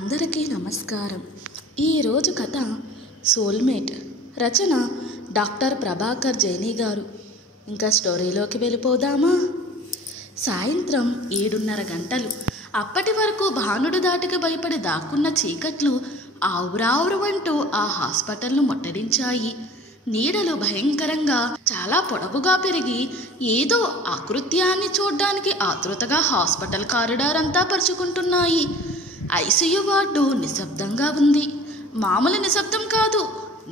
అందరికీ నమస్కారం. ఈరోజు కథ సోల్మేట్. రచన డాక్టర్ ప్రభాకర్ జైని గారు. ఇంకా స్టోరీలోకి వెళ్ళిపోదామా? సాయంత్రం 7:30 గంటలు. అప్పటి వరకు భానుడు దాటికి భయపడి దాక్కున్న చీకట్లు ఆవురావురమంటూ ఆ హాస్పిటల్ను ముట్టడించాయి. నీడలు భయంకరంగా చాలా పొడవుగా పెరిగి ఏదో ఆకృత్యాన్ని చూడ్డానికి ఆతృతగా హాస్పిటల్ కారిడార్ అంతా పరుచుకుంటున్నాయి. ఐసీయూ వార్డు నిశ్శబ్దంగా ఉంది. మామూలు నిశ్శబ్దం కాదు,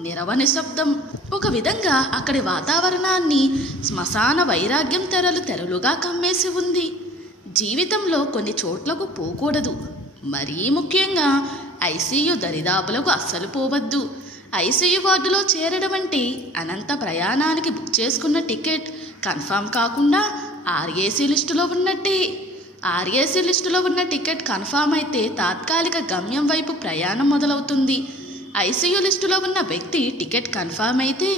నిరవ నిశ్శబ్దం. ఒక విధంగా అక్కడి వాతావరణాన్ని శ్మశాన వైరాగ్యం తెరలుగా కమ్మేసి ఉంది. జీవితంలో కొన్ని చోట్లకు పోకూడదు, మరీ ముఖ్యంగా ఐసీయూ దరిదాపులకు అస్సలు పోవద్దు. ఐసీయూ వార్డులో చేరడం అంటే అనంత ప్రయాణానికి బుక్ చేసుకున్న టికెట్ కన్ఫర్మ్ కాకుండా ఆర్ఏసీ లిస్టులో ఉన్నట్టే. ఆర్ఏసీ లిస్టులో ఉన్న టికెట్ కన్ఫామ్ అయితే తాత్కాలిక గమ్యం వైపు ప్రయాణం మొదలవుతుంది. ఐసీయూ లిస్టులో ఉన్న వ్యక్తి టికెట్ కన్ఫామ్ అయితే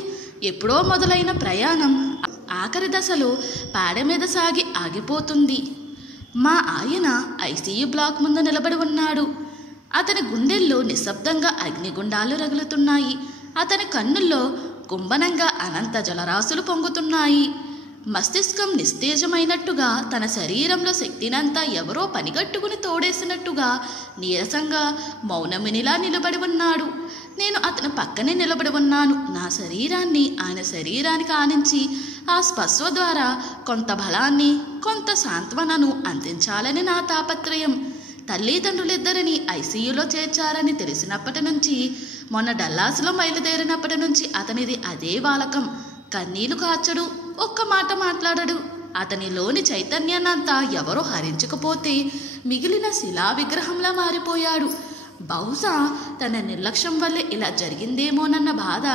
ఎప్పుడో మొదలైన ప్రయాణం ఆఖరి దశలో పాడ మీద సాగి ఆగిపోతుంది. మా ఆయన ఐసీయూ బ్లాక్ ముందు నిలబడి ఉన్నాడు. అతని గుండెల్లో నిశ్శబ్దంగా అగ్నిగుండాలు రగులుతున్నాయి. అతని కన్నుల్లో కుంభనంగా అనంత జలరాశులు పొంగుతున్నాయి. మస్తిష్కం నిస్తేజమైనట్టుగా, తన శరీరంలో శక్తినంతా ఎవరో పనిగట్టుకుని తోడేసినట్టుగా నీరసంగా మౌనమినిలా నిలబడి ఉన్నాడు. నేను అతని పక్కనే నిలబడి ఉన్నాను. నా శరీరాన్ని ఆయన శరీరానికి ఆనించి ఆ స్పర్శ ద్వారా కొంత బలాన్ని, కొంత సాంత్వనను అందించాలని నా తాపత్రయం. తల్లిదండ్రులిద్దరిని ఐసీయూలో చేర్చారని తెలిసినప్పటి నుంచి, మొన్న డల్లాస్లో బయలుదేరినప్పటి నుంచి అతనిది అదే వాలకం. కన్నీళ్లు కార్చడు, ఒక్క మాట మాట్లాడడు. అతనిలోని చైతన్యాన్నంతా ఎవరో హరించకపోతే మిగిలిన శిలా విగ్రహంలా మారిపోయాడు. బహుశా తన నిర్లక్ష్యం వల్లే ఇలా జరిగిందేమోనన్న బాధ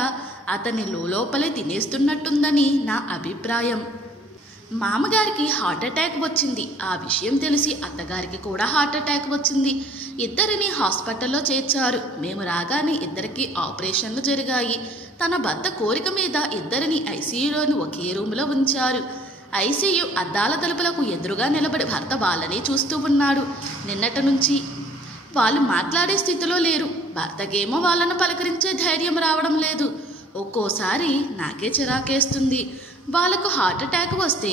అతని లోపలే తినేస్తున్నట్టుందని నా అభిప్రాయం. మామగారికి హార్ట్అటాక్ వచ్చింది. ఆ విషయం తెలిసి అత్తగారికి కూడా హార్ట్అటాక్ వచ్చింది. ఇద్దరిని హాస్పిటల్లో చేర్చారు. మేము రాగానే ఇద్దరికి ఆపరేషన్లు జరిగాయి. తన భర్త కోరిక మీద ఇద్దరిని ఐసీయూలోని ఒకే రూములో ఉంచారు. ఐసీయూ అద్దాల తలుపులకు ఎదురుగా నిలబడి భర్త వాళ్ళని చూస్తూ ఉన్నాడు. నిన్నటి నుంచి వాళ్ళు మాట్లాడే స్థితిలో లేరు. భర్తకేమో వాళ్ళను పలకరించే ధైర్యం రావడం లేదు. ఒక్కోసారి నాకే చిరాకేస్తుంది. వాళ్ళకు హార్ట్అటాక్ వస్తే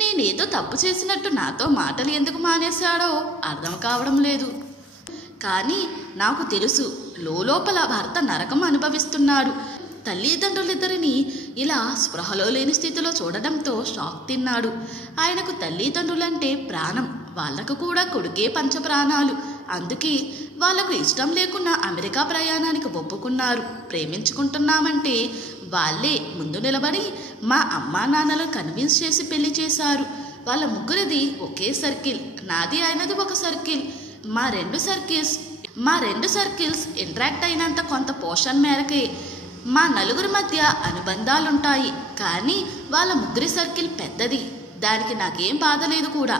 నేనేదో తప్పు చేసినట్టు నాతో మాటలు ఎందుకు మానేశాడో అర్థం కావడం లేదు. కానీ నాకు తెలుసు, లోపల భర్త నరకం అనుభవిస్తున్నాడు. తల్లిదండ్రులిద్దరిని ఇలా స్పృహలో లేని స్థితిలో చూడడంతో షాక్ తిన్నాడు. ఆయనకు తల్లిదండ్రులంటే ప్రాణం. వాళ్లకు కూడా కొడుకే పంచప్రాణాలు. అందుకే వాళ్లకు ఇష్టం లేకున్నా అమెరికా ప్రయాణానికి ఒప్పుకున్నారు. ప్రేమించుకుంటున్నామంటే వాళ్ళే ముందు నిలబడి మా అమ్మా నాన్నలను కన్విన్స్ చేసి పెళ్లి చేశారు. వాళ్ళ ముగ్గురిది ఒకే సర్కిల్, నాది ఆయనది ఒక సర్కిల్. మా రెండు సర్కిల్స్ ఇంటరాక్ట్ అయినంత కొంత పోర్షన్ మేరకే మా నలుగురి మధ్య అనుబంధాలుంటాయి. కానీ వాళ్ళ ముగ్గురి సర్కిల్ పెద్దది. దానికి నాకేం బాధ లేదు కూడా.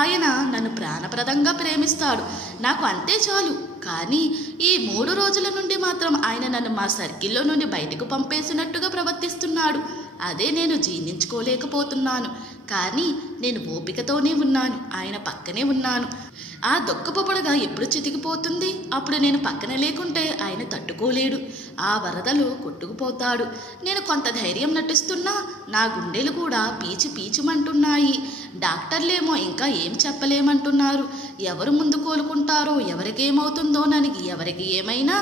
ఆయన నన్ను ప్రాణప్రదంగా ప్రేమిస్తాడు, నాకు అంతే చాలు. కానీ ఈ 3 రోజుల నుండి మాత్రం ఆయన నన్ను మా సర్కిల్లో నుండి బయటకు పంపేసినట్టుగా ప్రవర్తిస్తున్నాడు. అదే నేను జీర్ణించుకోలేకపోతున్నాను. కానీ నేను ఓపికతోనే ఉన్నాను, ఆయన పక్కనే ఉన్నాను. ఆ దుఃఖపు పొడగ ఎప్పుడు చితికిపోతుంది? అప్పుడు నేను పక్కన లేకుంటే ఆయన తట్టుకోలేడు. ఆ వరదలు కొట్టుకుపోతాడు. నేను కొంత ధైర్యం నటిస్తున్నా నా గుండెలు కూడా పీచుమంటున్నాయి. డాక్టర్లేమో ఇంకా ఏం చెప్పలేమంటున్నారు. ఎవరు ముందు కోలుకుంటారో, ఎవరికేమవుతుందోనని, ఎవరికి ఏమైనా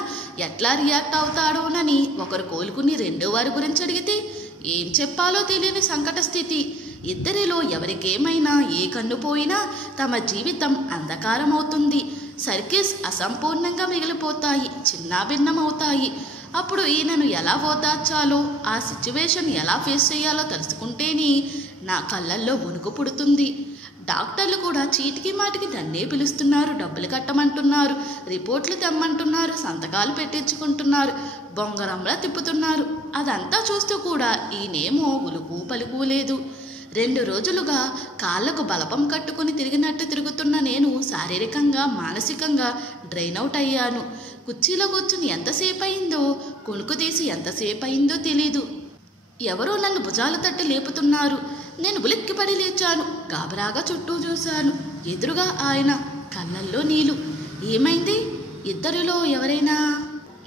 ఎట్లా రియాక్ట్ అవుతాడోనని. ఒకరు కోలుకుని రెండో వారి గురించి అడిగితే ఏం చెప్పాలో తెలియని సంకట స్థితి. ఇద్దరిలో ఎవరికేమైనా ఏ కన్ను పోయినా తమ జీవితం అంధకారం అవుతుంది. సర్కిల్స్ అసంపూర్ణంగా మిగిలిపోతాయి, చిన్నాభిన్నమవుతాయి. అప్పుడు ఈయనను ఎలా ఓదార్చాలో, ఆ సిచ్యువేషన్ ఎలా ఫేస్ చేయాలో తెలుసుకుంటేనే నా కళ్ళల్లో వణుకు పుడుతుంది. డాక్టర్లు కూడా చీటికి మాటికి నన్నే పిలుస్తున్నారు. డబ్బులు కట్టమంటున్నారు, రిపోర్ట్లు తెమ్మంటున్నారు, సంతకాలు పెట్టించుకుంటున్నారు, బొంగరంలా తిప్పుతున్నారు. అదంతా చూస్తూ కూడా ఈయనేమో ఉలుకు పలుకు లేదు. 2 రోజులుగా కాళ్లకు బలపం కట్టుకుని తిరిగినట్టు తిరుగుతున్న నేను శారీరకంగా, మానసికంగా డ్రైన్ అవుట్ అయ్యాను. కుర్చీలో కూర్చుని ఎంతసేపు అయిందో, కొనుక్కు తీసి ఎంతసేపు అయిందో తెలీదు. ఎవరో నన్ను భుజాలు తట్టి లేపుతున్నారు. నేను ఉలిక్కిపడి లేచాను. గాబరాగా చుట్టూ చూశాను. ఎదురుగా ఆయన, కళ్ళల్లో నీళ్లు. ఏమైంది? ఇద్దరిలో ఎవరైనా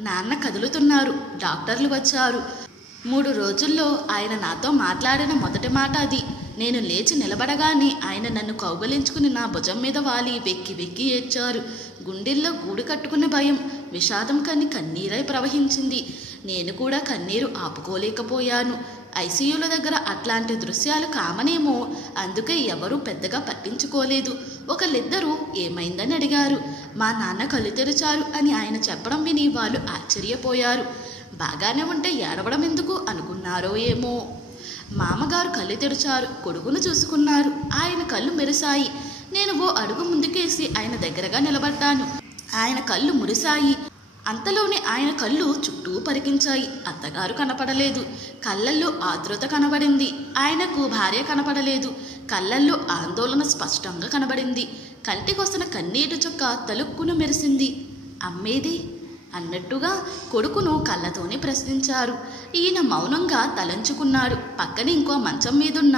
నాన్న కదులుతున్నారు. డాక్టర్లు వచ్చారు. 3 రోజుల్లో ఆయన నాతో మాట్లాడిన మొదటి మాట అది. నేను లేచి నిలబడగానే ఆయన నన్ను కౌగలించుకుని నా భుజం మీద వాలి వెక్కి వెక్కి ఏడ్చారు. గుండెల్లో గూడు కట్టుకున్న భయం, విషాదం కన్నీరై ప్రవహించింది. నేను కూడా కన్నీరు ఆపుకోలేకపోయాను. ఐసీయూల దగ్గర అట్లాంటి దృశ్యాలు కామనేమో, అందుకే ఎవరూ పెద్దగా పట్టించుకోలేదు. ఒకళ్ళిద్దరూ ఏమైందని అడిగారు. మా నాన్న కళ్ళు తెరిచారు అని ఆయన చెప్పడం విని వాళ్ళు ఆశ్చర్యపోయారు. బాగానే ఉంటే ఏడవడం ఎందుకు అనుకున్నారో ఏమో. మామగారు కళ్ళు తెరిచారు. కొడుకును చూసుకున్నారు. ఆయన కళ్ళు మెరిశాయి. నేను ఓ అడుగు ముందుకేసి ఆయన దగ్గరగా నిలబడ్డాను. ఆయన కళ్ళు మురిశాయి. అంతలోనే ఆయన కళ్ళు చుట్టూ పరికించాయి. అత్తగారు కనపడలేదు. కళ్ళల్లో ఆతృత కనబడింది. ఆయనకు భార్య కనపడలేదు. కళ్ళల్లో ఆందోళన స్పష్టంగా కనబడింది. కంటికొస్తున్న కన్నీటి చుక్క తలుక్కును మెరిసింది. అమ్మేది అన్నట్టుగా కొడుకును కళ్ళతోనే ప్రశ్నించారు. ఈయన మౌనంగా తలంచుకున్నాడు. పక్కనే ఇంకో మంచం మీదున్న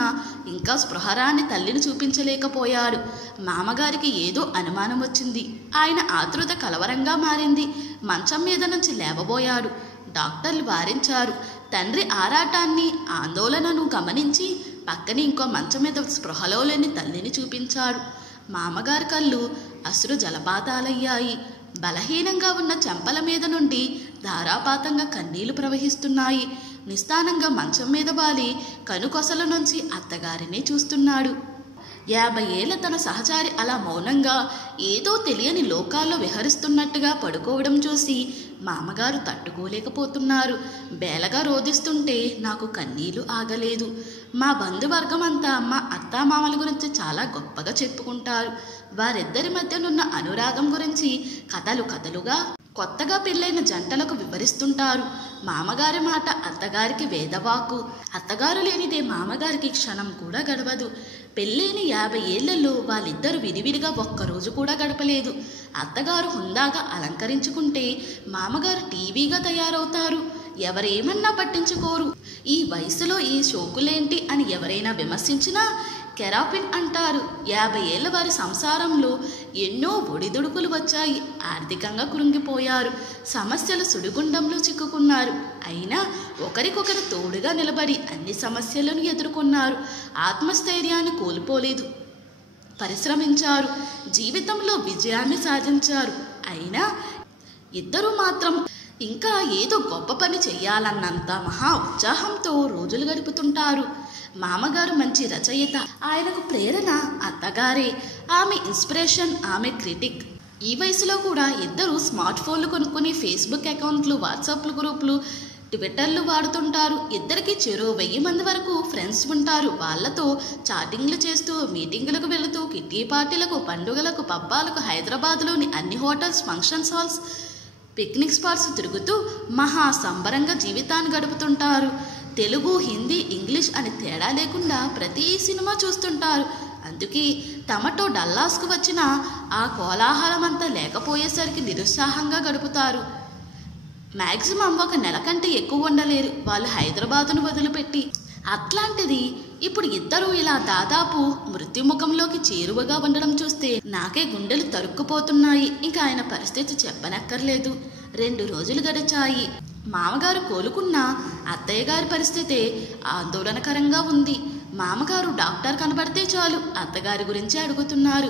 ఇంకా స్పృహరాని తల్లిని చూపించలేకపోయాడు. మామగారికి ఏదో అనుమానం వచ్చింది. ఆయన ఆతృత కలవరంగా మారింది. మంచం మీద నుంచి లేవబోయాడు. డాక్టర్లు వారించారు. తండ్రి ఆరాటాన్ని, ఆందోళనను గమనించి పక్కనే ఇంకో మంచం మీద స్పృహలో లేని తల్లిని చూపించాడు. మామగారి కళ్ళు అశ్రు జలపాతాలయ్యాయి. బలహీనంగా ఉన్న చెంపల మీద నుండి ధారాపాతంగా కన్నీళ్లు ప్రవహిస్తున్నాయి. నిస్తానంగా మంచం మీద వాలి కనుకొసల నుంచి అత్తగారిని చూస్తున్నాడు. 50 ఏళ్ల తన సహచారి అలా మౌనంగా ఏదో తెలియని లోకాల్లో విహరిస్తున్నట్టుగా పడుకోవడం చూసి మామగారు తట్టుకోలేకపోతున్నారు. బేలగా రోదిస్తుంటే నాకు కన్నీళ్లు ఆగలేదు. మా బంధువర్గం అంతా మా అత్తామామల గురించి చాలా గొప్పగా చెప్పుకుంటారు. వారిద్దరి మధ్యనున్న అనురాగం గురించి కథలుగా కొత్తగా పెళ్ళైన జంటలకు వివరిస్తుంటారు. మామగారి మాట అత్తగారికి వేదవాకు. అత్తగారు లేనిదే మామగారికి క్షణం కూడా గడవదు. పెళ్ళైన 50 ఏళ్లలో వాళ్ళిద్దరూ విడివిడిగా ఒక్కరోజు కూడా గడపలేదు. అత్తగారు హుందాగా అలంకరించుకుంటే మామగారు టీవీగా తయారవుతారు. ఎవరేమన్నా పట్టించుకోరు. ఈ వయసులో ఈ షోకులేంటి అని ఎవరైనా విమర్శించినా కెరాపిన్ అంటారు. 50 ఏళ్ల వారి సంసారంలో ఎన్నో ఒడిదుడుకులు వచ్చాయి. ఆర్థికంగా కృంగిపోయారు. సమస్యలు సుడిగుండంలో చిక్కుకున్నారు. అయినా ఒకరికొకరు తోడుగా నిలబడి అన్ని సమస్యలను ఎదుర్కొన్నారు. ఆత్మస్థైర్యాన్ని కోల్పోలేదు. పరిశ్రమించారు. జీవితంలో విజయాన్ని సాధించారు. అయినా ఇద్దరు మాత్రం ఇంకా ఏదో గొప్ప పని చెయ్యాలన్నంత మహా ఉత్సాహంతో రోజులు గడుపుతుంటారు. మామగారు మంచి రచయిత. ఆయనకు ప్రేరణ అత్తగారే. ఆమె ఇన్స్పిరేషన్, ఆమె క్రిటిక్. ఈ వయసులో కూడా ఇద్దరు స్మార్ట్ ఫోన్లు కొనుక్కుని ఫేస్బుక్ అకౌంట్లు, వాట్సాప్ గ్రూపులు, ట్విట్టర్లు వాడుతుంటారు. ఇద్దరికి చెరో 1000 మంది వరకు ఫ్రెండ్స్ ఉంటారు. వాళ్లతో చాటింగ్లు చేస్తూ, మీటింగులకు వెళుతూ, కిట్టి పార్టీలకు, పండుగలకు, పబ్బాలకు, హైదరాబాద్లోని అన్ని hotels, functions halls, picnic spots తిరుగుతూ మహా సంబరంగా జీవితాన్ని గడుపుతుంటారు. తెలుగు, హిందీ, ఇంగ్లీష్ అని తేడా లేకుండా ప్రతి సినిమా చూస్తుంటారు. అందుకే తమతో డల్లాస్కు వచ్చిన ఆ కోలాహలం అంతా లేకపోయేసరికి నిరుత్సాహంగా గడుపుతారు. మ్యాక్సిమం 1 నెల కంటే ఎక్కువ ఉండలేరు వాళ్ళు హైదరాబాదును వదిలిపెట్టి. అట్లాంటిది ఇప్పుడు ఇద్దరూ ఇలా దాదాపు మృత్యుముఖంలోకి చేరువగా ఉండడం చూస్తే నాకే గుండెలు తరుక్కుపోతున్నాయి. ఇంకా ఆయన పరిస్థితి చెప్పనక్కర్లేదు. 2 రోజులు గడిచాయి. మామగారు కోలుకున్న అత్తయ్య గారి పరిస్థితే ఆందోళనకరంగా ఉంది. మామగారు డాక్టర్ కనబడితే చాలు అత్తగారి గురించి అడుగుతున్నారు.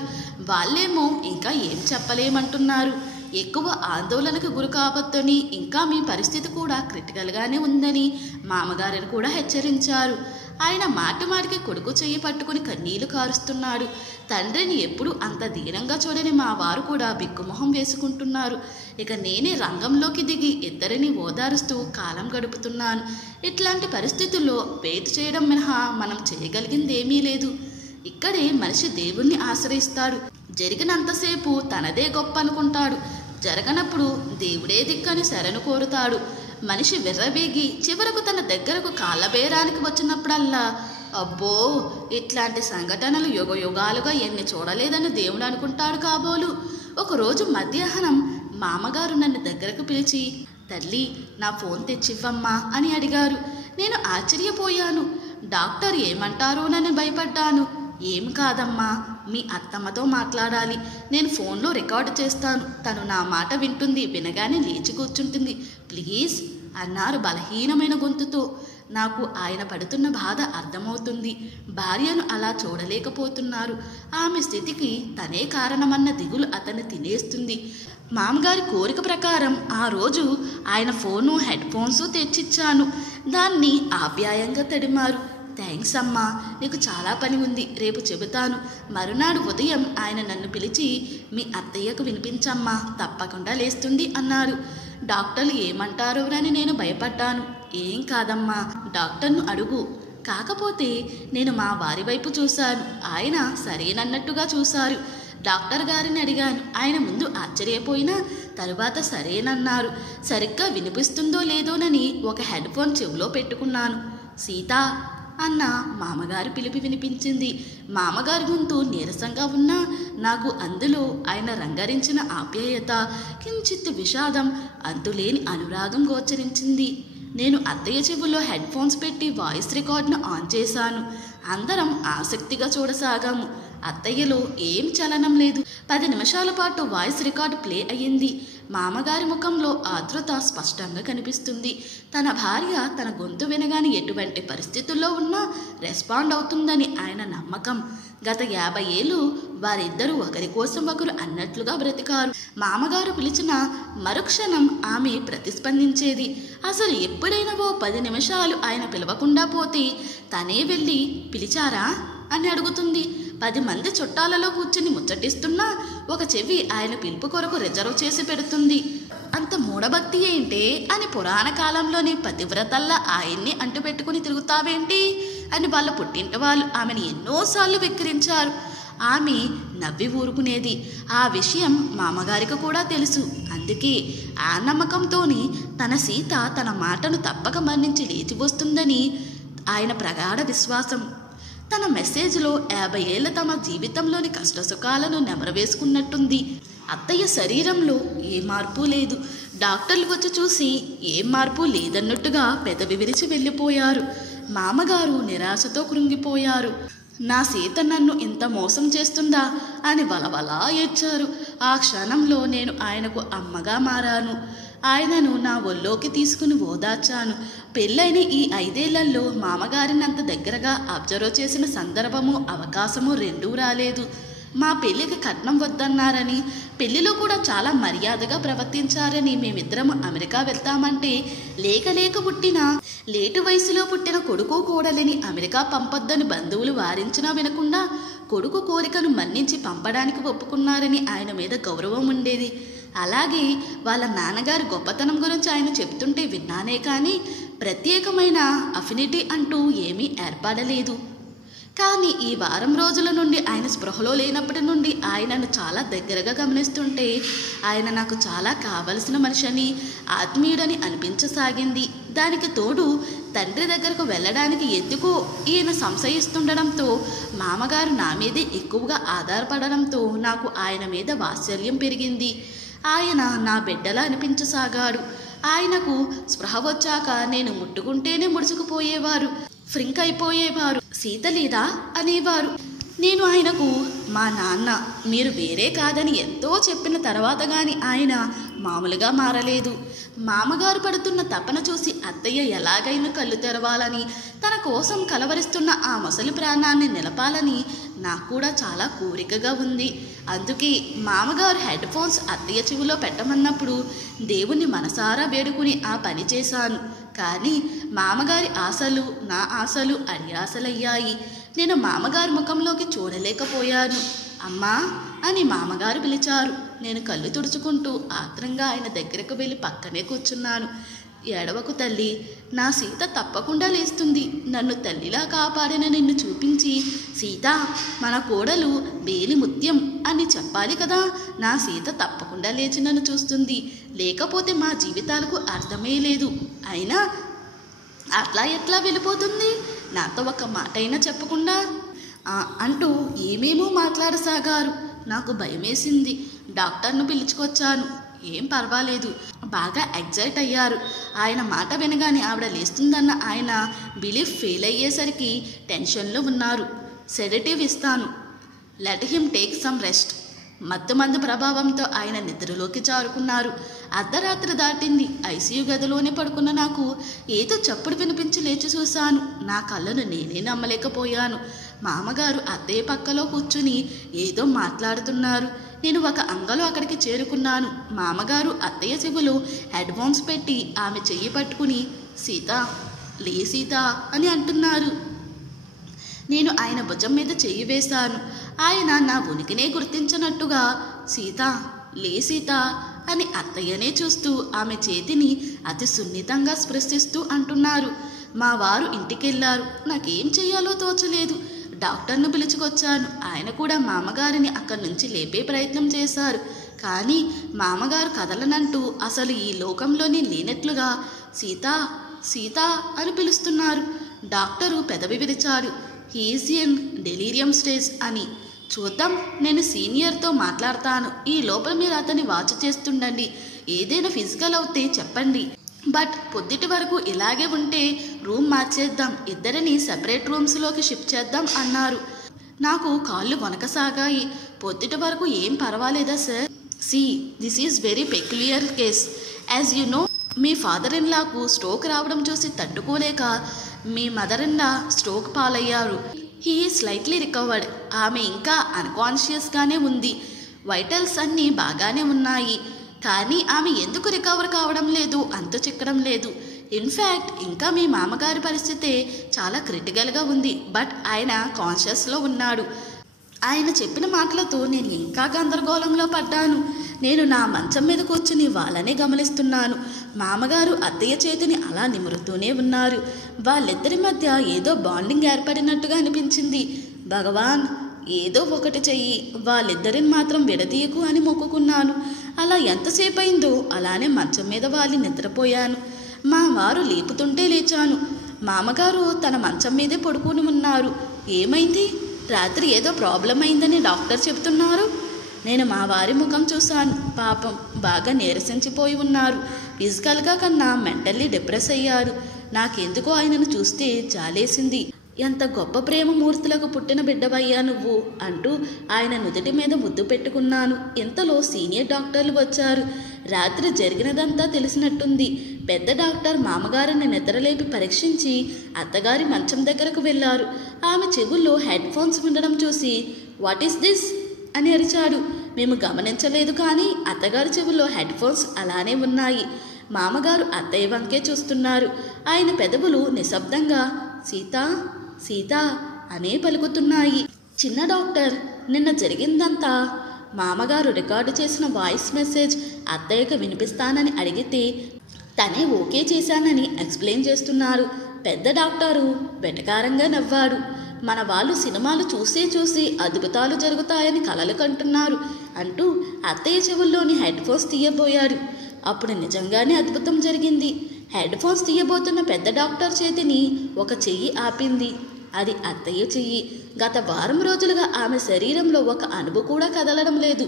వాళ్ళేమో ఇంకా ఏం చెప్పలేమంటున్నారు. ఎక్కువ ఆందోళనకు గురి కావద్దని, ఇంకా మీ పరిస్థితి కూడా క్రిటికల్గానే ఉందని మామగారిని కూడా హెచ్చరించారు. ఆయన మాటిమాటికి కొడుకు చెయ్యి పట్టుకుని కన్నీళ్లు కారుస్తున్నాడు. తండ్రిని ఎప్పుడూ అంత దీనంగా చూడని మా వారు కూడా బిక్కుమొహం వేసుకుంటున్నారు. ఇక నేనే రంగంలోకి దిగి ఇద్దరిని ఓదారుస్తూ కాలం గడుపుతున్నాను. ఇట్లాంటి పరిస్థితుల్లో వెయిట్ చేయడం మినహా మనం చేయగలిగిందేమీ లేదు. ఇక్కడే మనిషి దేవుణ్ణి ఆశ్రయిస్తాడు. జరిగినంతసేపు తనదే గొప్ప అనుకుంటాడు. జరగనప్పుడు దేవుడే దిక్కని శరణు కోరుతాడు. మనిషి విర్రవేగి చివరకు తన దగ్గరకు కాళ్ళబేరానికి వచ్చినప్పుడల్లా అబ్బో ఇట్లాంటి సంఘటనలు యుగాలుగా ఎన్ని చూడలేదని దేవుడు అనుకుంటాడు కాబోలు. ఒకరోజు మధ్యాహ్నం మామగారు నన్ను దగ్గరకు పిలిచి, తల్లి నా ఫోన్ తెచ్చివ్వమ్మా అని అడిగారు. నేను ఆశ్చర్యపోయాను. డాక్టర్ ఏమంటారోనని భయపడ్డాను. ఏం కాదమ్మా, మీ అత్తమ్మతో మాట్లాడాలి. నేను ఫోన్లో రికార్డు చేస్తాను. తను నా మాట వింటుంది. వినగానే లేచి కూర్చుంటుంది. ప్లీజ్ అన్నారు బలహీనమైన గొంతుతో. నాకు ఆయన పడుతున్న బాధ అర్థమవుతుంది. భార్యను అలా చూడలేకపోతున్నారు. ఆమె స్థితికి తనే కారణమన్న దిగులు అతన్ని తినేస్తుంది. మామగారి కోరిక ప్రకారం ఆ రోజు ఆయన ఫోను, హెడ్ ఫోన్స్ తెచ్చిచ్చాను. దాన్ని ఆప్యాయంగా తడిమారు. థ్యాంక్స్ అమ్మా, నీకు చాలా పని ఉంది, రేపు చెబుతాను. మరునాడు ఉదయం ఆయన నన్ను పిలిచి, మీ అత్తయ్యకు వినిపించమ్మా, తప్పకుండా లేస్తుంది అన్నారు. డాక్టర్లు ఏమంటారోనని నేను భయపడ్డాను. ఏం కాదమ్మా, డాక్టర్ను అడుగు. కాకపోతే నేను మా వారి వైపు చూశాను. ఆయన సరేనన్నట్టుగా చూశారు. డాక్టర్ గారిని అడిగాను. ఆయన ముందు ఆశ్చర్యపోయినా తరువాత సరేనన్నారు. సరిగ్గా వినిపిస్తుందో లేదోనని ఒక హెడ్ ఫోన్ చెవిలో పెట్టుకున్నాను. సీత అన్న మామగారు పిలిపి వినిపించింది. మామగారి గొంతు నీరసంగా ఉన్నా నాకు అందులో ఆయన రంగరించిన ఆప్యాయత, కించిత్ విషాదం, అంతులేని అనురాగం గోచరించింది. నేను అత్తయ్య చెవుల్లో హెడ్ ఫోన్స్ పెట్టి వాయిస్ రికార్డును ఆన్ చేశాను. అందరం ఆసక్తిగా చూడసాగాము. అత్తయ్యలో ఏం చలనం లేదు. 10 నిమిషాల పాటు వాయిస్ రికార్డు ప్లే అయ్యింది. మామగారి ముఖంలో ఆతృత స్పష్టంగా కనిపిస్తుంది. తన భార్య తన గొంతు వినగానే ఎటువంటి పరిస్థితుల్లో ఉన్నా రెస్పాండ్ అవుతుందని ఆయన నమ్మకం. గత 50 ఏళ్ళు వారిద్దరూ ఒకరి కోసం ఒకరు అన్నట్లుగా బ్రతికారు. మామగారు పిలిచిన మరుక్షణం ఆమె ప్రతిస్పందించేది. అసలు ఎప్పుడైనా ఓ 10 నిమిషాలు ఆయన పిలవకుండా పోతే తనే వెళ్ళి పిలిచారా అని అడుగుతుంది. 10 మంది చుట్టాలలో కూర్చుని ముచ్చటిస్తున్నా ఒక చెవి ఆయన పిలుపు కొరకు రిజర్వ్ చేసి పెడుతుంది. అంత మూఢభక్తి ఏంటే అని పురాణ కాలంలోని పతివ్రతల్లా ఆయన్ని అంటుపెట్టుకుని తిరుగుతావేంటి అని వాళ్ళ పుట్టింటి వాళ్ళు ఆమెను ఎన్నోసార్లు వెక్కిరించారు. ఆమె నవ్వి ఊరుకునేది. ఆ విషయం మామగారికి కూడా తెలుసు. అందుకే ఆ నమ్మకంతోనే తన సీత తన మాటను తప్పక మన్నించి లేచి వస్తుందని ఆయన ప్రగాఢ విశ్వాసం. తన మెసేజ్లో 50 ఏళ్ల తమ జీవితంలోని కష్టసుఖాలను నెమరవేసుకున్నట్టుంది. అత్తయ్య శరీరంలో ఏ మార్పు లేదు. డాక్టర్లు వచ్చి చూసి ఏం మార్పు లేదన్నట్టుగా పెదవి విరిచి వెళ్ళిపోయారు. మామగారు నిరాశతో కృంగిపోయారు. నా సీత నన్ను ఇంత మోసం చేస్తుందా అని వలవలా ఏడ్చారు. ఆ క్షణంలో నేను ఆయనకు అమ్మగా మారాను. ఆయనను నా ఒళ్ళోకి తీసుకుని ఓదార్చాను. పెళ్ళైన ఈ 5 ఏళ్లలో మామగారిని అంత దగ్గరగా అబ్జర్వ్ చేసిన సందర్భము, అవకాశము రెండూ రాలేదు. మా పెళ్ళికి కట్నం వద్దన్నారని, పెళ్లిలో కూడా చాలా మర్యాదగా ప్రవర్తించారని, మేమిద్దరం అమెరికా వెళ్తామంటే లేక పుట్టిన లేటు వయసులో పుట్టిన కొడుకు కోడలిని అమెరికా పంపొద్దని బంధువులు వారించినా వినకుండా కొడుకు కోరికను మన్నించి పంపడానికి ఒప్పుకున్నారని ఆయన మీద గౌరవం ఉండేది. అలాగే వాళ్ళ నాన్నగారి గొప్పతనం గురించి ఆయన చెప్తుంటే విన్నానే కానీ ప్రత్యేకమైన అఫినిటీ అంటూ ఏమీ ఏర్పడలేదు. కానీ ఈ వారం రోజుల నుండి ఆయన స్పృహలో లేనప్పటి నుండి ఆయనను చాలా దగ్గరగా గమనిస్తుంటే ఆయన నాకు చాలా కావలసిన మనిషిని, ఆత్మీయుడని అనిపించసాగింది. దానికి తోడు తండ్రి దగ్గరకు వెళ్ళడానికి ఎందుకో ఈయన సంశయిస్తుండడంతో, మామగారు నా మీదే ఎక్కువగా ఆధారపడడంతో నాకు ఆయన మీద వాత్సల్యం పెరిగింది. ఆయన నా బిడ్డలా అనిపించసాగాడు. ఆయనకు స్పృహ వచ్చాక నేను ముట్టుకుంటేనే ముడుచుకుపోయేవారు, ఫ్రింక్ అయిపోయేవారు. సీత లేదా అనేవారు. నేను ఆయనకు మా నాన్న, మీరు వేరే కాదని ఎంతో చెప్పిన తర్వాత కానీ ఆయన మామూలుగా మారలేదు. మామగారు పడుతున్న తపన చూసి అత్తయ్య ఎలాగైనా కళ్ళు తెరవాలని, తన కోసం కలవరిస్తున్న ఆ ముసలి ప్రాణాన్ని నిలపాలని నాకు కూడా చాలా కోరికగా ఉంది. అందుకే మామగారు హెడ్ ఫోన్స్ అత్తయ్య చెవిలో పెట్టమన్నప్పుడు దేవుణ్ణి మనసారా వేడుకుని ఆ పని చేశాను. కానీ మామగారి ఆశలు నా ఆశలు అడియాసలయ్యాయి. నేను మామగారి ముఖంలోకి చూడలేకపోయాను. అమ్మా అని మామగారు పిలిచారు. నేను కళ్ళు తుడుచుకుంటూ ఆత్రంగా ఆయన దగ్గరకు వెళ్ళి పక్కనే కూర్చున్నాను. ఏడవకు తల్లి, నా సీత తప్పకుండా లేస్తుంది. నన్ను తల్లిలా కాపాడిన నిన్ను చూపించి, సీత మన కోడలు బేలి ముత్యం అని చెప్పాలి కదా. నా సీత తప్పకుండా లేచి నన్ను చూస్తుంది. లేకపోతే మా జీవితాలకు అర్థమే లేదు. అయినా అట్లా ఎట్లా వెళ్ళిపోతుంది, నాతో ఒక మాట అయినా చెప్పకుండా అంటూ ఏమేమో మాట్లాడసాగారు. నాకు భయమేసింది. డాక్టర్ను పిలుచుకొచ్చాను. ఏం పర్వాలేదు, బాగా ఎగ్జైట్ అయ్యారు. ఆయన మాట వినగానే ఆవిడ లేస్తుందన్న ఆయన బిలీఫ్ ఫెయిల్ అయ్యేసరికి టెన్షన్లో ఉన్నారు. సెడేటివ్ ఇస్తాను. Let him take some rest. మత్తుమందు ప్రభావంతో ఆయన నిద్రలోకి జారుకున్నారు. అర్ధరాత్రి దాటింది. ఐసీయూ గదిలోనే పడుకున్న నాకు ఏదో చప్పుడు వినిపించి లేచి చూశాను. నా కళ్ళను నేనే నమ్మలేకపోయాను. మామగారు అత్తయ్య పక్కలో కూర్చుని ఏదో మాట్లాడుతున్నారు. నేను ఒక అంగలో అక్కడికి చేరుకున్నాను. మామగారు అత్తయ్య చెవులో హెడ్ ఫోన్స్ పెట్టి ఆమె చెయ్యి పట్టుకుని సీత, లే సీత అని అంటున్నారు. నేను ఆయన భుజం మీద చెయ్యి వేశాను. ఆయన నా ఉనికినే గుర్తించినట్టుగా సీత, లే సీత అని అత్తయ్యనే చూస్తూ ఆమె చేతిని అతి సున్నితంగా స్పృశిస్తూ అంటున్నారు. మా వారు ఇంటికెళ్లారు. నాకేం చెయ్యాలో తోచలేదు. డాక్టర్ను పిలుచుకొచ్చాను. ఆయన కూడా మామగారిని అక్కడి నుంచి లేపే ప్రయత్నం చేశారు. కానీ మామగారు కదలనంటూ అసలు ఈ లోకంలోనే లేనట్లుగా సీత, సీత అని పిలుస్తున్నారు. డాక్టరు పెదవి విరిచాడు. హీఈస్ ఇన్ డెలీరియం స్టేజ్ అని. చూద్దాం, నేను సీనియర్తో మాట్లాడతాను. ఈ లోపల మీరు అతన్ని వాచ్ చేస్తుండండి. ఏదైనా ఫిజికల్ అవుతే చెప్పండి. బట్ పొద్దుటి వరకు ఇలాగే ఉంటే రూమ్ మార్చేద్దాం. ఇద్దరిని సెపరేట్ రూమ్స్లోకి షిఫ్ట్ చేద్దాం అన్నారు. నాకు కాళ్ళు వనకసాగాయి. పొద్దుటి వరకు ఏం పర్వాలేదా sir? This is very peculiar case. As you know, మీ ఫాదర్ ఇన్ లాకు స్ట్రోక్ రావడం చూసి తట్టుకోలేక మీ మదర్ ఇన్ లా స్ట్రోక్ పాలయ్యారు. He slightly recovered. ఆమె ఇంకా అన్కాన్షియస్గానే ఉంది. వైటల్స్ అన్నీ బాగానే ఉన్నాయి. కానీ ఆమె ఎందుకు రికవర్ కావడం లేదు, అంతు చిక్కడం లేదు. ఇన్ఫ్యాక్ట్ ఇంకా మీ మామగారి పరిస్థితే చాలా క్రిటికల్గా ఉంది. బట్ ఆయన కాన్షియస్లో ఉన్నాడు. ఆయన చెప్పిన మాటలతో నేను ఇంకా గందరగోళంలో పడ్డాను. నేను నా మంచం మీద కూర్చుని వాళ్ళనే గమనిస్తున్నాను. మామగారు అత్తయ్య చేతిని అలా నిమురుతూనే ఉన్నారు. వాళ్ళిద్దరి మధ్య ఏదో బాండింగ్ ఏర్పడినట్టుగా అనిపించింది. భగవాన్, ఏదో ఒకటి చెయ్యి, వాళ్ళిద్దరిని మాత్రం విడదీయకు అని మొక్కుకున్నాను. అలా ఎంతసేపు అయిందో అలానే మంచం మీద వాలి నిద్రపోయాను. మా వారు లేపుతుంటే లేచాను. మామగారు తన మంచం మీదే పడుకుని ఉన్నారు. ఏమైంది? రాత్రి ఏదో ప్రాబ్లం అయిందని డాక్టర్ చెబుతున్నారు. నేను మా వారి ముఖం చూశాను. పాపం, బాగా నీరసించిపోయి ఉన్నారు. ఫిజికల్గా కన్నా మెంటల్లీ డిప్రెస్ అయ్యారు. నాకెందుకో ఆయనను చూస్తే జాలేసింది. ఎంత గొప్ప ప్రేమమూర్తులకు పుట్టిన బిడ్డవయ్యా నువ్వు అంటూ ఆయన నుదుటి మీద ముద్దు పెట్టుకున్నాను. ఇంతలో సీనియర్ డాక్టర్లు వచ్చారు. రాత్రి జరిగినదంతా తెలిసినట్టుంది. పెద్ద డాక్టర్ మామగారిని నిద్రలేపి పరీక్షించి అత్తగారి మంచం దగ్గరకు వెళ్ళారు. ఆమె చెవుల్లో హెడ్ ఫోన్స్ ఉండడం చూసి వాట్ ఈస్ దిస్ అని అరిచాడు. మేము గమనించలేదు, కానీ అత్తగారి చెవుల్లో హెడ్ ఫోన్స్ అలానే ఉన్నాయి. మామగారు అత్తయ్య వంకే చూస్తున్నారు. ఆయన పెదవులు నిశ్శబ్దంగా సీత, సీత అనే పలుకుతున్నాయి. చిన్న డాక్టర్ నిన్న జరిగిందంతా మామగారు రికార్డు చేసిన వాయిస్ మెసేజ్ అత్తయ్యకు వినిపిస్తానని అడిగితే తనే ఓకే చేశానని ఎక్స్ప్లెయిన్ చేస్తున్నారు. పెద్ద డాక్టరు వెటకారంగా నవ్వాడు. మన వాళ్ళు సినిమాలు చూసి అద్భుతాలు జరుగుతాయని కలలు కంటున్నారు అంటూ అత్తయ్య చెవుల్లోని హెడ్ ఫోన్స్ తీయబోయాడు. అప్పుడు నిజంగానే అద్భుతం జరిగింది. హెడ్ ఫోన్స్ తీయబోతున్న పెద్ద డాక్టర్ చేతిని ఒక చెయ్యి ఆపింది. అది అత్తయ్య చెయ్యి. గత వారం రోజులుగా ఆమె శరీరంలో ఒక అణువు కూడా కదలడం లేదు.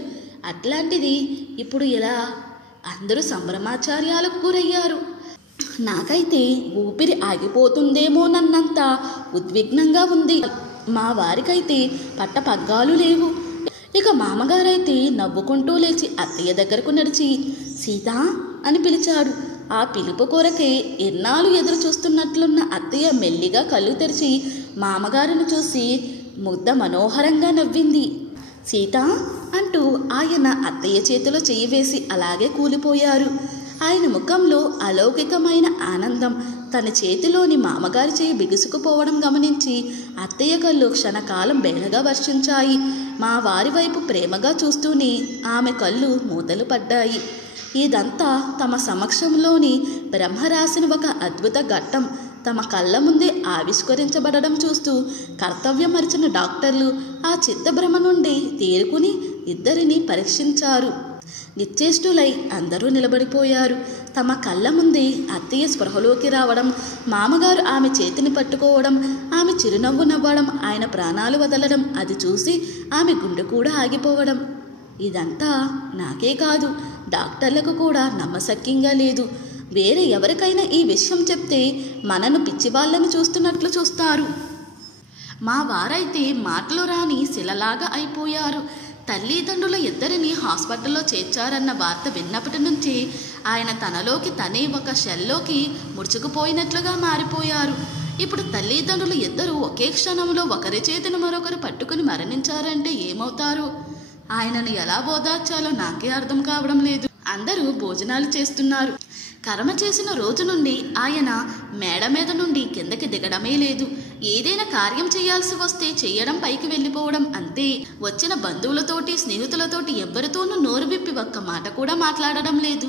అట్లాంటిది ఇప్పుడు ఇలా అందరూ సంభ్రమాచార్యాలకు గురయ్యారు. నాకైతే ఊపిరి ఆగిపోతుందేమోనన్నంత ఉద్విగ్నంగా ఉంది. మా వారికైతే పట్టపగ్గాలు లేవు. ఇక మామగారైతే నవ్వుకుంటూ లేచి అత్తయ్య దగ్గరకు నడిచి సీత అని పిలిచాడు. ఆ పిలుపు కొరకే ఎన్నాళ్ళు ఎదురు చూస్తున్నట్లున్న అత్తయ్య మెల్లిగా కళ్ళు తెరిచి మామగారిని చూసి ముద్ద మనోహరంగా నవ్వింది. సీత అంటూ ఆయన అత్తయ్య చేతిలో చెయ్యి వేసి అలాగే కూలిపోయారు. ఆయన ముఖంలో అలౌకికమైన ఆనందం. తన చేతిలోని మామగారి చేయి బిగుసుకుపోవడం గమనించి అత్తయ్య కళ్ళు క్షణకాలం బేలగా వర్షించాయి. మా వారి వైపు ప్రేమగా చూస్తూనే ఆమె కళ్ళు మూతలు పడ్డాయి. ఇదంతా తమ సమక్షంలోని బ్రహ్మ రాసిన ఒక అద్భుత ఘట్టం తమ కళ్ళ ముందే ఆవిష్కరించబడడం చూస్తూ కర్తవ్యం మరిచిన డాక్టర్లు ఆ చిత్తభ్రమ నుండి తేరుకుని ఇద్దరిని పరీక్షించారు. నిశ్చేష్టులై అందరూ నిలబడిపోయారు. తమ కళ్ళ ముందే అత్తయ్య స్పృహలోకి రావడం, మామగారు ఆమె చేతిని పట్టుకోవడం, ఆమె చిరునవ్వు నవ్వడం, ఆయన ప్రాణాలు వదలడం, అది చూసి ఆమె గుండె కూడా ఆగిపోవడం. ఇదంతా నాకే కాదు, డాక్టర్లకు కూడా నమ్మశక్యంగా లేదు. వేరే ఎవరికైనా ఈ విషయం చెప్తే మనను పిచ్చివాళ్ళని చూస్తున్నట్లు చూస్తారు. మా వారైతే మాటలు రాని శిలలాగా అయిపోయారు. తల్లిదండ్రుల ఇద్దరిని హాస్పిటల్లో చేర్చారన్న వార్త విన్నప్పటి నుంచి ఆయన తనలోకి తనే ఒక షెల్లోకి ముడుచుకుపోయినట్లుగా మారిపోయారు. ఇప్పుడు తల్లిదండ్రులు ఇద్దరూ ఒకే క్షణంలో ఒకరి చేతిని మరొకరు పట్టుకుని మరణించారంటే ఏమవుతారు? ఆయనను ఎలా ఓదార్చాలో నాకే అర్థం కావడం లేదు. అందరూ భోజనాలు చేస్తున్నారు. కర్మ చేసిన రోజు నుండి ఆయన మేడ మీద నుండి కిందకి దిగడమే లేదు. ఏదైనా కార్యం చేయాల్సి వస్తే చెయ్యడం, పైకి వెళ్ళిపోవడం అంతే. వచ్చిన బంధువులతోటి, స్నేహితులతోటి ఎవ్వరితోనూ నోరు విప్పి ఒక్క మాట కూడా మాట్లాడడం లేదు.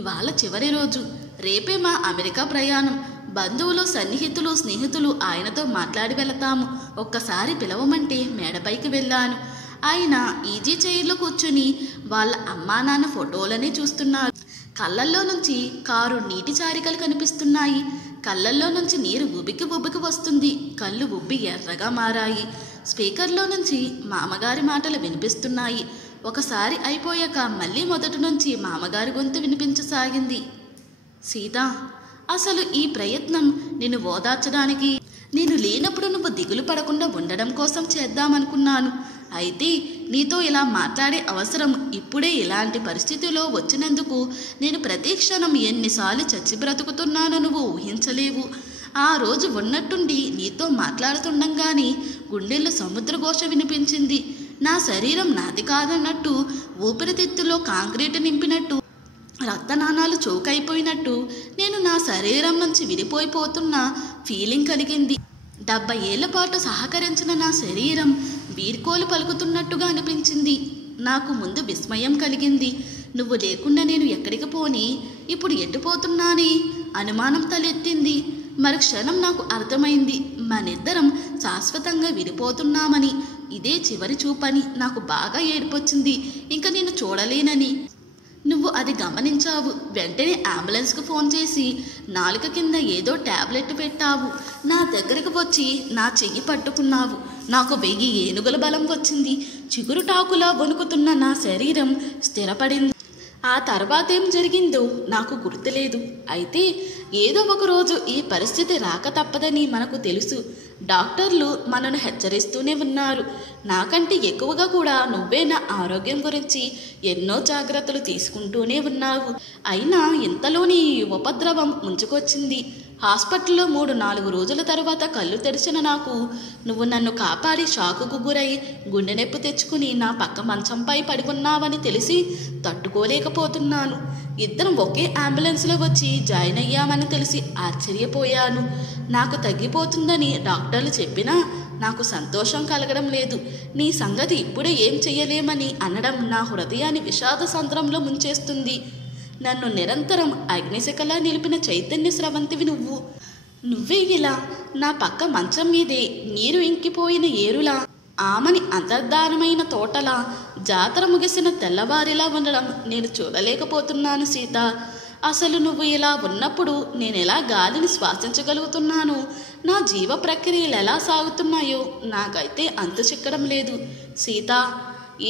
ఇవాళ చివరి రోజు. రేపే మా అమెరికా ప్రయాణం. బంధువులు, సన్నిహితులు, స్నేహితులు ఆయనతో మాట్లాడి వెళతాము. ఒక్కసారి పిలవమంటే మేడపైకి వెళ్ళాను. ఆయన ఈజీ చైర్లో కూర్చుని వాళ్ళ అమ్మా నాన్న ఫోటోలని చూస్తున్నారు. కళ్ళల్లో నుంచి కారు నీటి చారికలు కనిపిస్తున్నాయి. కళ్ళల్లో నుంచి నీరు ఉబ్బికి వస్తుంది. కళ్ళు ఉబ్బి ఎర్రగా మారాయి. స్పీకర్లో నుంచి మామగారి మాటలు వినిపిస్తున్నాయి. ఒకసారి అయిపోయాక మళ్ళీ మొదటి నుంచి మామగారి గొంతు వినిపించసాగింది. సీత, అసలు ఈ ప్రయత్నం నిన్ను ఓదార్చడానికి, నేను లేనప్పుడు నువ్వు దిగులు పడకుండా ఉండడం కోసం చేద్దామనుకున్నాను. అయితే నీతో ఇలా మాట్లాడే అవసరం ఇప్పుడే ఇలాంటి పరిస్థితిలో వచ్చినందుకు నేను ప్రతి క్షణం ఎన్నిసార్లు చచ్చి బ్రతుకుతున్నానో నువ్వు ఊహించలేవు. ఆ రోజు ఉన్నట్టుండి నీతో మాట్లాడుతుండగానే గుండెల్లో సముద్రఘోష వినిపించింది. నా శరీరం నాది కాదన్నట్టు, ఊపిరితిత్తులో కాంక్రీటు నింపినట్టు, రక్తనాళాలు చౌకైపోయినట్టు నేను నా శరీరం నుంచి విడిపోయిపోతున్న ఫీలింగ్ కలిగింది. 70 ఏళ్ల పాటు సహకరించిన నా శరీరం వీర్కోలు పలుకుతున్నట్టుగా అనిపించింది. నాకు ముందు విస్మయం కలిగింది. నువ్వు లేకుండా నేను ఎక్కడికి పోని, ఇప్పుడు ఎట్టుపోతున్నానే అనుమానం తలెత్తింది. మరుక్షణం నాకు అర్థమైంది, మనిద్దరం శాశ్వతంగా విడిపోతున్నామని. ఇదే చివరి చూపని. నాకు బాగా ఏడుపొచ్చింది. ఇంకా నేను చూడలేనని. నువ్వు అది గమనించావు. వెంటనే అంబులెన్స్కు ఫోన్ చేసి నాలుక కింద ఏదో టాబ్లెట్ పెట్టావు. నా దగ్గరకు వచ్చి నా చెయ్యి పట్టుకున్నావు. నాకు 1000 ఏనుగుల బలం వచ్చింది. చిగురుటాకులా వణుకుతున్న నా శరీరం స్థిరపడింది. ఆ తర్వాతేం జరిగిందో నాకు గుర్తులేదు. అయితే ఏదో ఒకరోజు ఈ పరిస్థితి రాక తప్పదని మనకు తెలుసు. డాక్టర్లు మనను హెచ్చరిస్తూనే ఉన్నారు. నాకంటే ఎక్కువగా కూడా నువ్వే నా ఆరోగ్యం గురించి ఎన్నో జాగ్రత్తలు తీసుకుంటూనే ఉన్నావు. అయినా ఇంతలోని ఉపద్రవం ముంచుకొచ్చింది. హాస్పిటల్లో 3-4 రోజుల తర్వాత కళ్ళు తెరిచిన నాకు నువ్వు నన్ను కాపాడి షాకుకు గురై గుండె నొప్పి తెచ్చుకుని నా పక్క మంచంపై పడి ఉన్నావని తెలిసి తట్టుకోలేకపోతున్నాను. ఇద్దరం ఒకే అంబులెన్స్లో వచ్చి జాయిన్ అయ్యామని తెలిసి ఆశ్చర్యపోయాను. నాకు తగ్గిపోతుందని డాక్టర్లు చెప్పినా నాకు సంతోషం కలగడం లేదు. నీ సంగతి ఇప్పుడే ఏం చెయ్యలేమని అనడం నా హృదయాన్ని విషాద సంద్రంలో ముంచేస్తుంది. నన్ను నిరంతరం అగ్నిశిఖలా నిలిపిన చైతన్య స్రవంతివి నువ్వు. నువ్వే ఇలా నా పక్క మంచం మీదే నీరు ఇంకిపోయిన ఏరులా, ఆమని అంతర్ధానమైన తోటలా, జాతర ముగిసిన తెల్లవారిలా ఉండడం నేను చూడలేకపోతున్నాను సీత. అసలు నువ్వు ఇలా ఉన్నప్పుడు నేనెలా గాలిని శ్వాసించగలుగుతున్నాను? నా జీవ ప్రక్రియలు ఎలా సాగుతున్నాయో నాకైతే అంతు చిక్కడం లేదు సీత.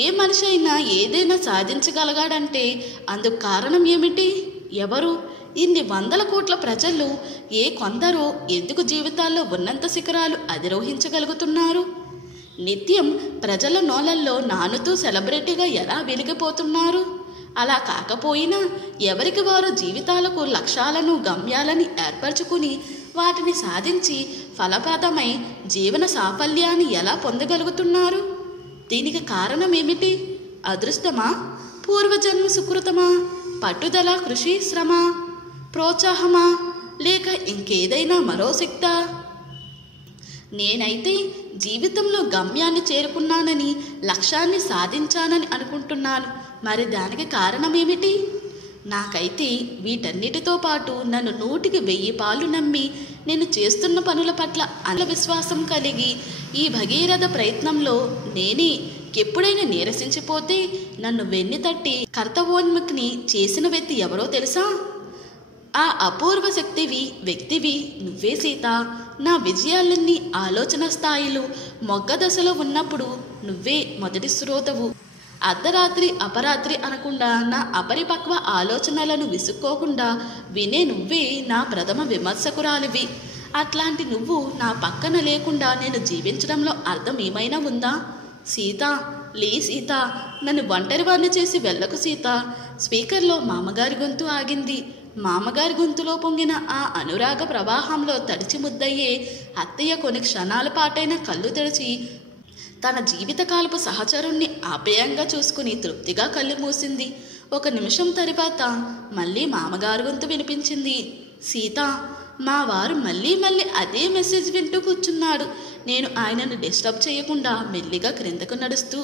ఏ మనిషి అయినా ఏదైనా సాధించగలగాడంటే అందుకు కారణం ఏమిటి? ఎవరు? ఇన్ని 100 కోట్ల ప్రజలు ఏ కొందరో ఎందుకు జీవితాల్లో ఉన్నంత శిఖరాలు అధిరోహించగలుగుతున్నారు? నిత్యం ప్రజల నోళ్ళల్లో నానుతూ సెలబ్రిటీగా ఎలా వెలిగిపోతున్నారు? అలా కాకపోయినా ఎవరికి వారు జీవితాలకు లక్ష్యాలను, గమ్యాలని ఏర్పరచుకుని వాటిని సాధించి ఫలప్రదమై జీవన సాఫల్యాన్ని ఎలా పొందగలుగుతున్నారు? దీనికి కారణం ఏమిటి? అదృష్టమా? పూర్వజన్మ సుకృతమా? పట్టుదల, కృషి, శ్రమ, ప్రోత్సాహమా? లేక ఇంకేదైనా మరో శక్తా? నేనైతే జీవితంలో గమ్యాన్ని చేరుకున్నానని, లక్ష్యాన్ని సాధించానని అనుకుంటున్నాను. మరి దానికి కారణం ఏమిటి? నాకైతే వీటన్నిటితో పాటు నన్ను 100కి 1000 పాలు నమ్మి నేను చేస్తున్న పనుల పట్ల విశ్వాసం కలిగి ఈ భగీరథ ప్రయత్నంలో నేనే ఎప్పుడైనా నీరసించిపోతే నన్ను వెన్ను తట్టి కర్తవ్యోన్ముఖిని చేసిన వ్యక్తి ఎవరో తెలుసా? ఆ అపూర్వ శక్తివి, వ్యక్తివి నువ్వే సీత. నా విజయాలన్నీ ఆలోచన స్థాయిలో మొగ్గ దశలో ఉన్నప్పుడు నువ్వే మొదటి శ్రోతవు. అర్ధరాత్రి అపరాత్రి అనకుండా నా అపరిపక్వ ఆలోచనలను విసుక్కోకుండా వినే నువ్వే నా ప్రథమ విమర్శకురాలివి. అట్లాంటి నువ్వు నా పక్కన లేకుండా నేను జీవించడంలో అర్థం ఏమైనా ఉందా? సీత, లే సీత, నన్ను ఒంటరి వారిని చేసి వెళ్ళకు సీత. స్పీకర్లో మామగారి గొంతు ఆగింది. మామగారి గొంతులో పొంగిన ఆ అనురాగ ప్రవాహంలో తడిచి ముద్దయ్యే అత్తయ్య కొన్ని క్షణాల పాటైన కళ్ళు తెరిచి తన జీవితకాలపు సహచరుణ్ణి ఆప్యాయంగా చూసుకుని తృప్తిగా కళ్ళు మూసింది. 1 నిమిషం తరువాత మళ్ళీ మామగారు గొంతు వినిపించింది. సీత, మా వారు మళ్ళీ అదే మెసేజ్ వింటూ కూర్చున్నాడు. నేను ఆయనను డిస్టర్బ్ చేయకుండా మెల్లిగా క్రిందకు నడుస్తూ,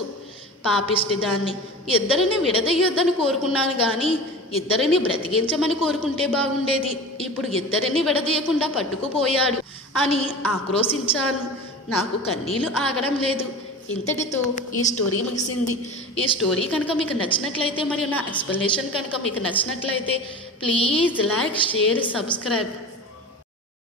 పాపిష్టి దాన్ని, ఇద్దరిని విడదయ్యొద్దని కోరుకున్నాను కానీ ఇద్దరిని బ్రతికించమని కోరుకుంటే బాగుండేది. ఇప్పుడు ఇద్దరిని విడదీయకుండా పట్టుకుపోయాడు అని ఆక్రోశించాను. నాకు కన్నీళ్లు ఆగడం లేదు. ఇంతటితో ఈ స్టోరీ ముగిసింది. ఈ స్టోరీ కనుక మీకు నచ్చినట్లయితే మరియు నా ఎక్స్ప్లెనేషన్ కనుక మీకు నచ్చినట్లయితే ప్లీజ్ లైక్, షేర్, సబ్స్క్రైబ్.